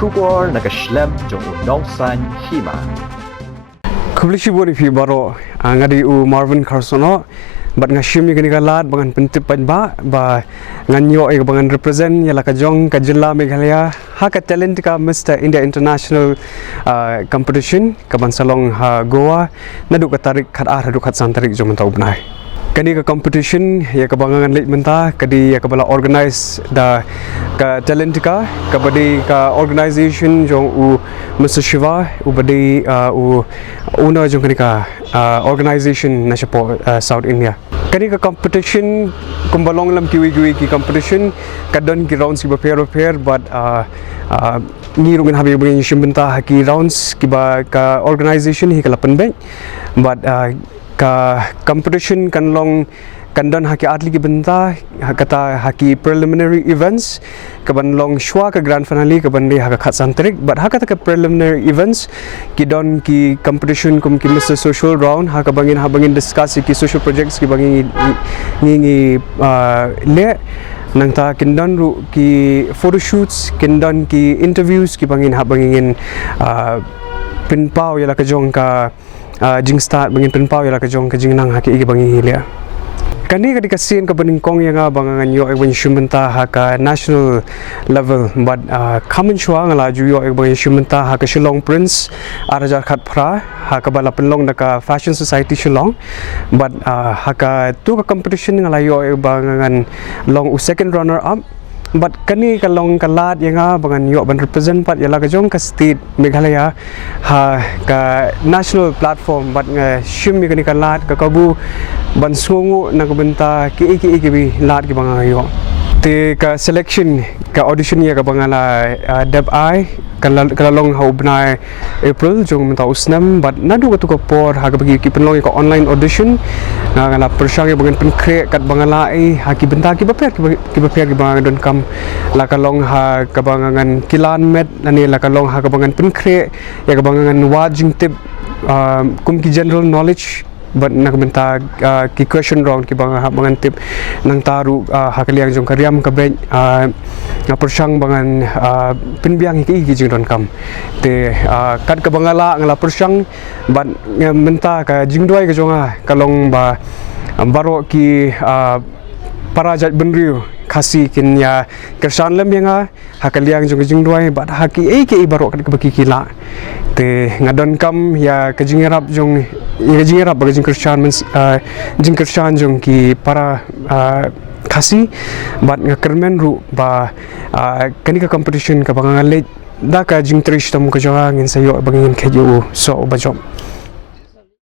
Shubor nakaslem jong Nausan Hima. Kublishi boni fi baro ngadi u Marvin Carsono bat ngashimi gani galat bangan pentip ba nganyo ay bangan represent yala ka jong ka jilla Meghalaya ha ka talent ka Mr. India International competition ka bansalong ha Goa nadu ka tarik khat ar hadu khat santarik jong tau benai kani ka competition ya ka bangangan late menta kadi ya ka bala organize da ka talent ka badi ka organization jong u Mr. Shiva u badi u una jong kani ka organization na siya South India kani ka competition kumbalong lam kiwi ki competition kadon ki rounds ki pair but ni rungan habi bagi shimbenta ki rounds ki ba ka organization hi kala penbek but ka competition kan long kandon haki atli ki benta kata haki preliminary events kaban long shwa ka grand finale kaban de haka khat santrik but haka ka preliminary events ki don ki competition kum ki Mr. Social round haka bangin discuss ki social projects ki bangin ni le nang ta kindon ru ki photo shoots kindon ki interviews ki bangin pinpau yala ka jong ka jing start bangin pinpau yala ka jong ka jing nang haki igi bangin hilia kani ka dikasin ka baningkong yang bangangan yo ay shumenta ha ka national level but common shwa ngala ju yo ay shumenta ha ka Shillong Prince arajar khat phra ha ka bala penlong na ka Fashion Society Shillong but ha ka tu ka competition ngala yo ay bangangan long second runner up but kani kalong kalat yang bangan yo ban represent pat yala ka jong ka state Meghalaya ha ka national platform but shimi kani kalat ka kabu ban sungu na kabenta ki bi lat ki bangan yo te ka selection ka audition ya ka bangala deb ai kalalong ha ubnai April jong menta usnam but nadu ka por ha ka bagi ki penlong ka online audition ngala persyang ya bangan pen create kat bangala ai ha ki benta ki baper ki bangan don kam la kalong ha ka bangan kilan met ani la kalong ha ka bangan pen create ya ka bangan wajing tip kum ki general knowledge but nak benta ki question round ki bangan tip nang taru hakaliang jong karyam ka ben na persyang bangan pinbiang ki jing don kam te kat ka bangala ngala persyang but menta ka jingdoi ka jonga kalong ba baro ki parajat benriu kasi kinya kersan lem yang hakaliang jong jingdoi but haki ki baro kat ka baki kila te ngadon kam ya kajingerap jong kajingerap bagi jing kersan jong ki para kasi but ngakermen ru ba kani ka competition ka bangangalit da ka jing trish tam ka jong ngin sayo bangin keju so ba job